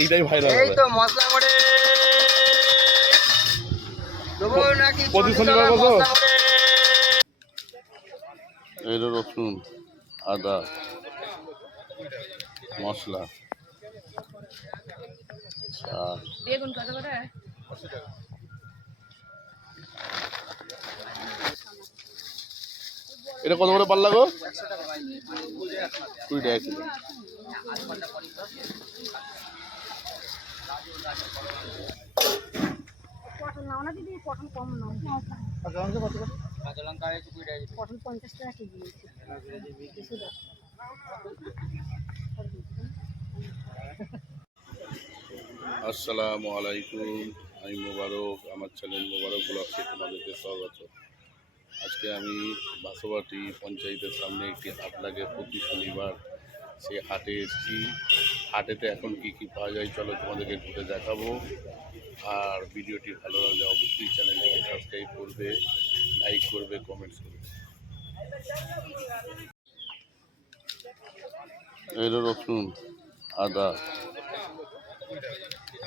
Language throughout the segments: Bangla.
এইটাই ভাইরাল এই তো মশলা করে দেবো নাকি প্রতি শনিবার কত? মশলা করে এই রসুন, আদা, মশলা, বেগুন কত করে? এটা কত করে পাল্লা গো? 20 টাকা কিলো। পটল নাও না দিদি, পটল কম নাও। কাঁচা লঙ্কা আর একটু 20 টাকা। পটল 50 টাকা কেজি। কিছু দাও। আসসালামু আলাইকুম, আমি মোবারক, আমার চ্যানেল মোবারক ব্লগসে তোমাদেরকে স্বাগত। আজকে আমি বাসবাটি পঞ্চায়েতের সামনে একটি হাট লাগে প্রতি শনিবার, সেই হাটে এসেছি। হাটেতে এখন কি কি পাওয়া যায় চলো তোমাদেরকে ঘুরে দেখাবো। আর ভিডিওটি ভালো লাগলে অবশ্যই চ্যানেলটিকে সাবস্ক্রাইব করবে, লাইক করবে, কমেন্টস করবে। এই রসুন, আদা,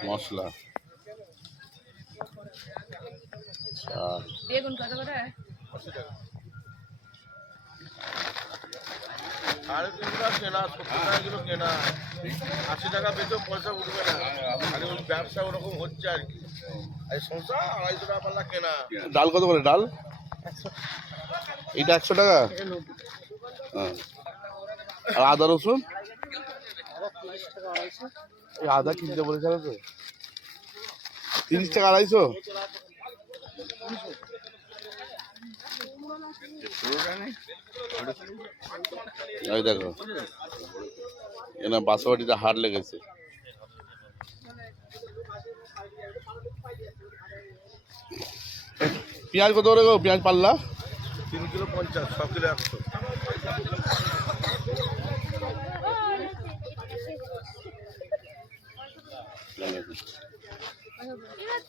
মশলা, বেগুন কত করে? 3.5 টাকা কেনা, 70 টাকা কিলো কেনা, 80 টাকা বেচো, পয়সা উঠবে না। আর ওই ব্যবসা ওরকম হচ্ছে আর কি। আর শসা 250 টাকা পাল্লা কেনা। ডাল কত করে? ডাল এইটা 100 টাকা। হ্যাঁ। আর আদা রসুন? এই আদা কিনতে বলেছে না তো? 30 টাকা 250? এই দেখো এনা বাসাবাটিতে হাট লেগেছে। পেঁয়াজ কত করে গো? পেঁয়াজ পাল্লা 3 কিলো 50, 6 কিলো 100।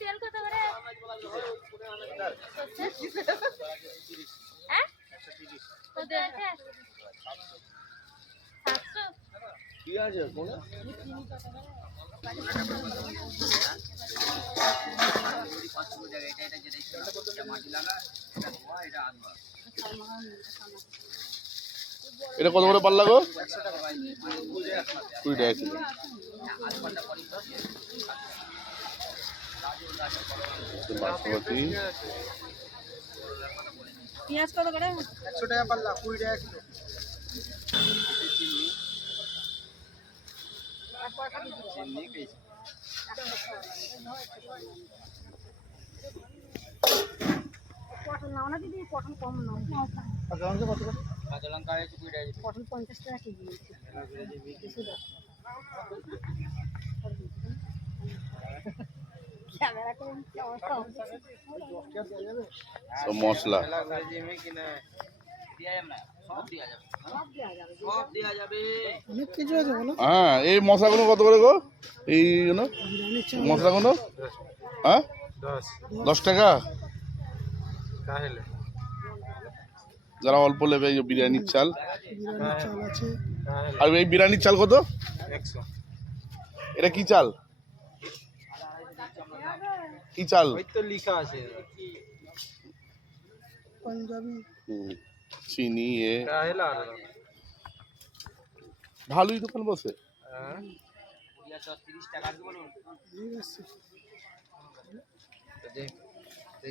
তেল কত করে? হ্যাঁ? কত আছে? 700? কি আছে কোনে? এটা কত করে পাল্লা গো? 20 টাকা কিলো। বাসমতি পেঁয়াজ কত করে? 100 টাকা পাল্লা, 20 টাকা কিলো। পটল নাও না দিদি, পটল কম নাও। কাঁচা লঙ্কা আর একটু 20 টাকা। পটল 50 টাকা কেজি। কিছু দাও। ক্যামেরা করে কি অবস্থা হচ্ছে? সব মশলা। হ্যাঁ, এই মশলাগুলো কত করে গো? এই মশলাগুলো হ্যাঁ 10 টাকা। যারা অল্প নেবে এই বিরিয়ানির চাল। আর এই বিরিয়ানির চাল কত? 100। এটা কি চাল? কি চাল? ওই তো লেখা আছে পাঞ্জাবি চিনি এ কাহেলা। ভালোই দোকান বসে। হ্যাঁ 30 টাকা বলুন।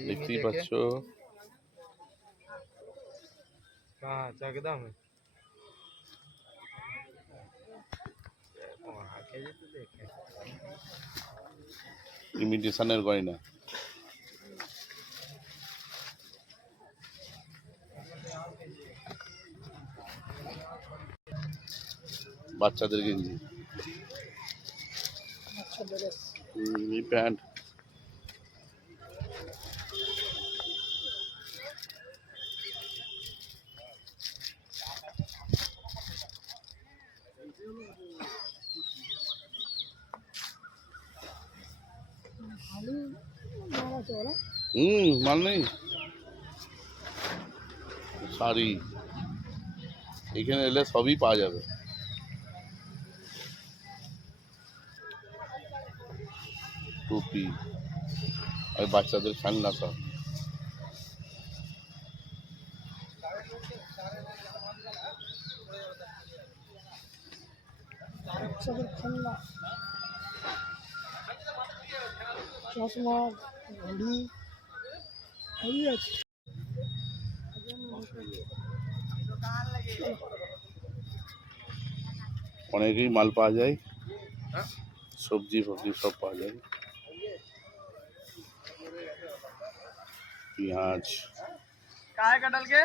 দেখতেই পাচ্ছ। कहाँ चकदा में ইমিটেশনের গয়না। বাচ্চাদের গেঞ্জি, এই প্যান্ট। মাল নেই। শাড়ি এখানে এলে সবই পাওয়া যাবে। টুপি আর বাচ্চাদের খেলনা সব। বাচ্চাদের খেলনা, চশমা, ঘড়ি সবই আছে। অনেকেই মাল পাওয়া যায়, সবজি ফবজি সব পাওয়া যায়, পেঁয়াজ, काय कटल के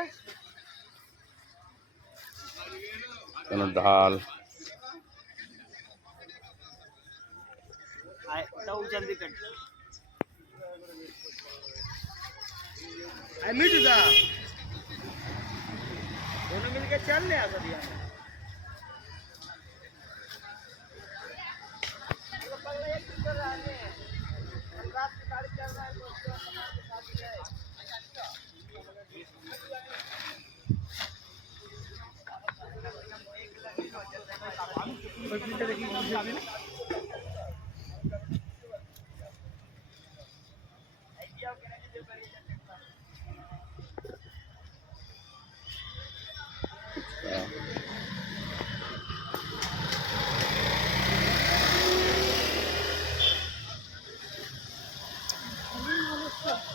কেন ডাল, तो जल्दी कट आई मीट दा दोनों मिलके चल ले आ दिया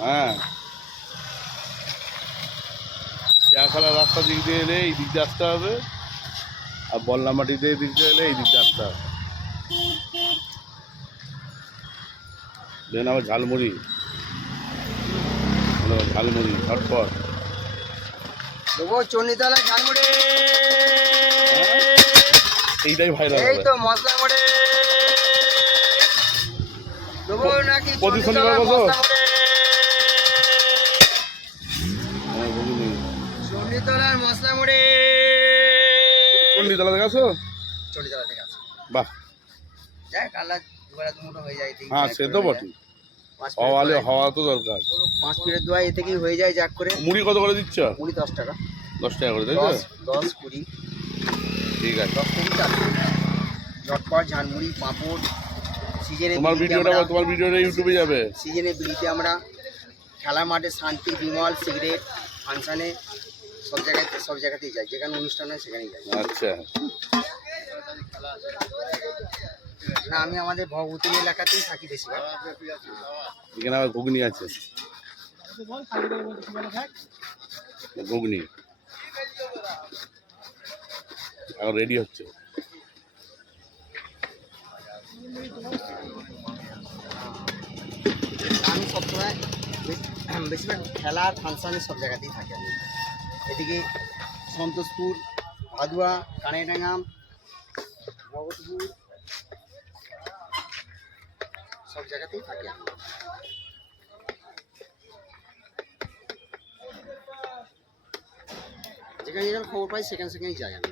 হ্যাঁ চিয়াখালা রাস্তা দিক দিয়ে এলে এই দিক দিয়ে আসতে হবে, আর বল্লামাটি দিয়ে দিক দিয়ে এলে এই দিক দিয়ে আসতে হবে। দেন আবার ঝালমুড়ি, ঝালমুড়ি ঝটপট। দেবো চন্ডিতলা ঝালমুড়ি, এইটাই ভাইরাল এই হবে। তো মশলা মুড়ি দেবো নাকি প্রতি শনিবার চন্ডিতলার বসো? মশলা মুড়ি? হ্যাঁ, বুঝলি। চন্ডিতলার মশলা মুড়ি, চণ্ডীতলা থেকে আসো? চন্ডিতলা থেকে আছে। বাহ, যাই কাল্লা দুবেলা দুমুটো হয়ে যায়, হ্যাঁ সে তো বটে, হওয়া তো দরকার। 5 প্লেট দোয়া এ থেকেই হয়ে যায় যাক করে। মুড়ি কত করে দিচ্ছ? মুড়ি 10 টাকা, 10 টাকা করে, তাই তো? 10 20 ঠিক আছে। 10 থেকে 4 ঝটপট ঝালমুড়ি পাঁপড় সিজনে। তোমার ভিডিওটা ইউটিউবে যাবে। সিজনে বিলিতে আমরা খেলার মাঠে, শান্তি, বিমল, সিগারেট, ফাংশানে সব জায়গাতেই যাই, যেখানে অনুষ্ঠান হয় সেখানেই যাই। আচ্ছা, না আমি আমাদের ভগবতী এলাকাতেই থাকি বেশিরভাগ। এখানে আবার ঘুগনি আছে, ঘুগনি এখন রেডি হচ্ছে। আমি সবসময় বেশিরভাগ খেলা আর ফাংশানে সব জায়গাতেই থাকি আমি। এদিকে সন্তোষপুর, ভাদুয়া, কানাইডাঙ্গাম, ভগতপুর সব জায়গাতেই থাকি আমি। যেখানে যেখানে খবর পাই সেখানে সেখানেই যাই আমি।